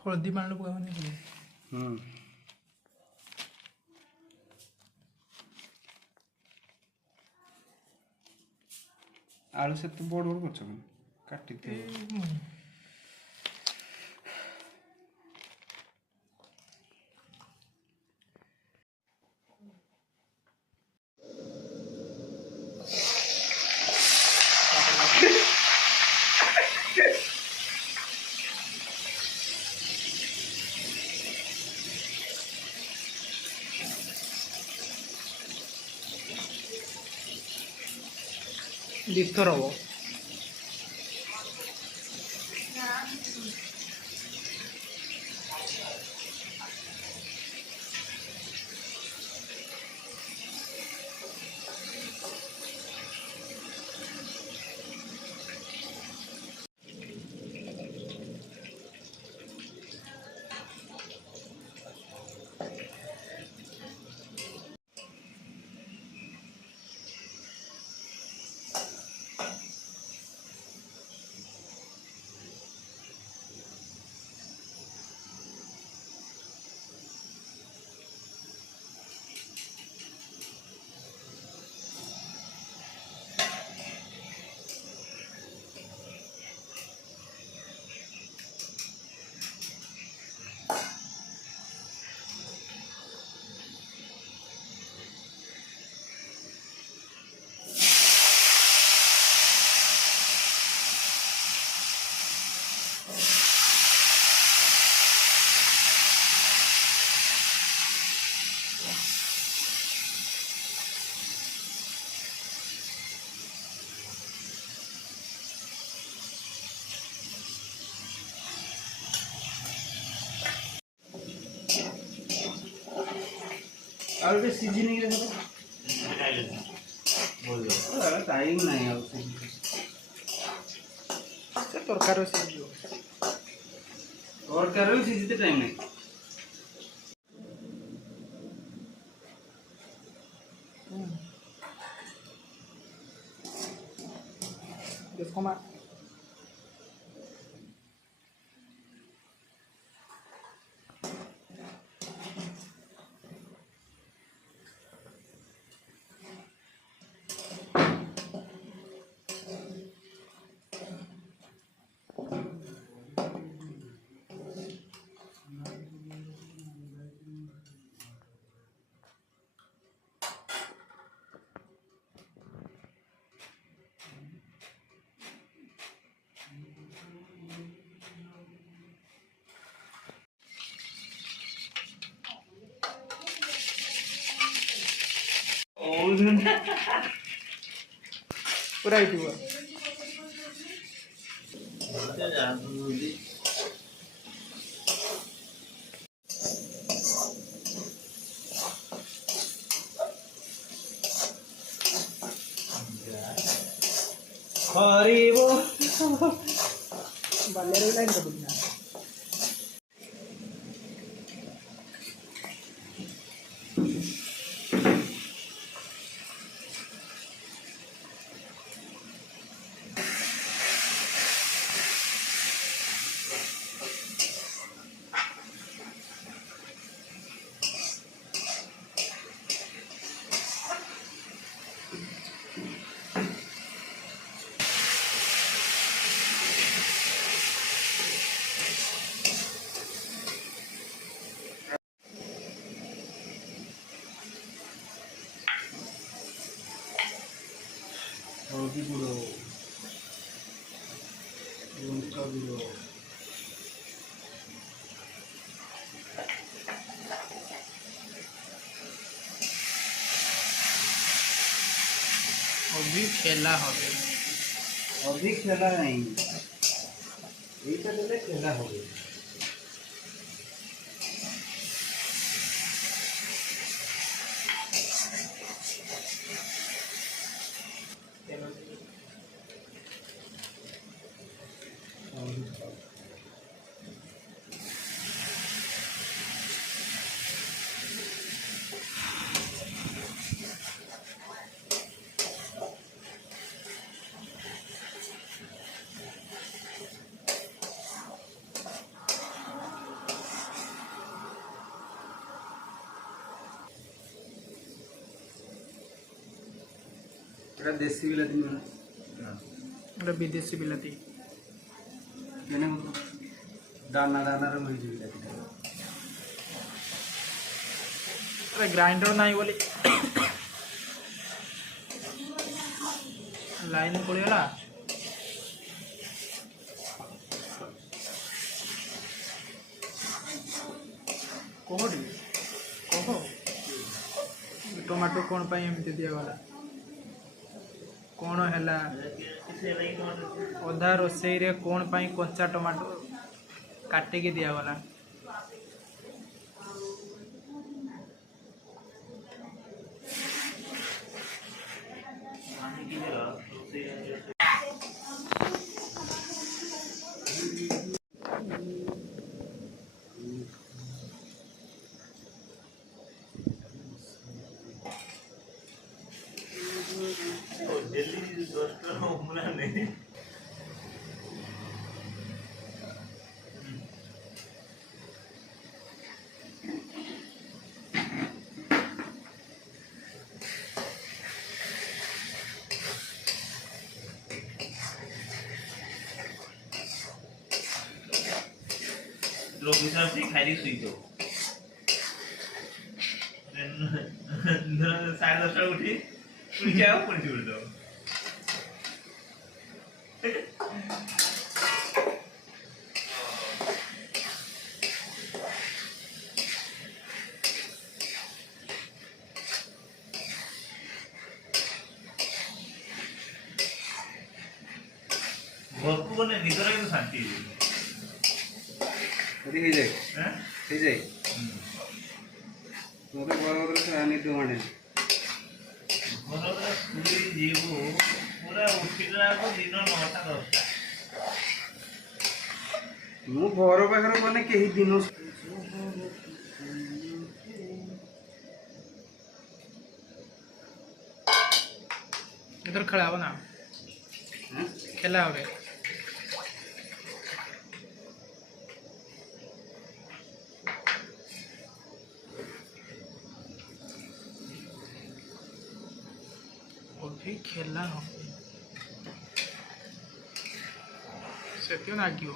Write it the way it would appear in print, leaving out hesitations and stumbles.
हळदी पाणी पकावं आलू से तो बड़ बड़ करछ काटी दे दिथर हम आलू के सीजी नहीं रहा बोल दो टाइम नहीं है उससे तरकार सीझ और कर रहे हो सीजते टाइम नहीं इसको मार पूरा यूट्यूबर हरिबो बालेर लाइन कर दूंगा हल्दी गुड़ो लंका गुड़ो अभी खेला হবে अभी खेला नहीं এইটা দিলে খেলা হবে এটা দেশি বিলাতি না এটা বিদেশি বিলাতি মানে দানা দানার হয়ে যাবে বিলাতিটা আরে গ্রাইন্ডার নাই বলি লাইন পড়িଗଲା କୋଉଠି କହ ଟମାଟୋ କ'ଣ ପାଇଁ ଏମିତି ଦିଆଗଲା କ'ଣ ହେଲା ଅଧା ରୋଷେଇରେ କ'ଣ ପାଇଁ କଞ୍ଚା ଟମାଟୋ କାଟିକି ଦିଆଗଲା Logi sampai hari itu. Dan saya langsung udah jauh pun dulu. Bapak pun ni negara itu santai. Tadi hijau, Hah? hijau. Mungkin kalau terus ani tu mana? Kalau sulit jiwa, pura ukiran aku dino nota dosa. ମୁଁ ଘର ପାଖରେ ମାନେ କେହି ଦିନ इधर खड़ा हो ना खेला हो गया अभी खेलना हो से क्यों ना क्यों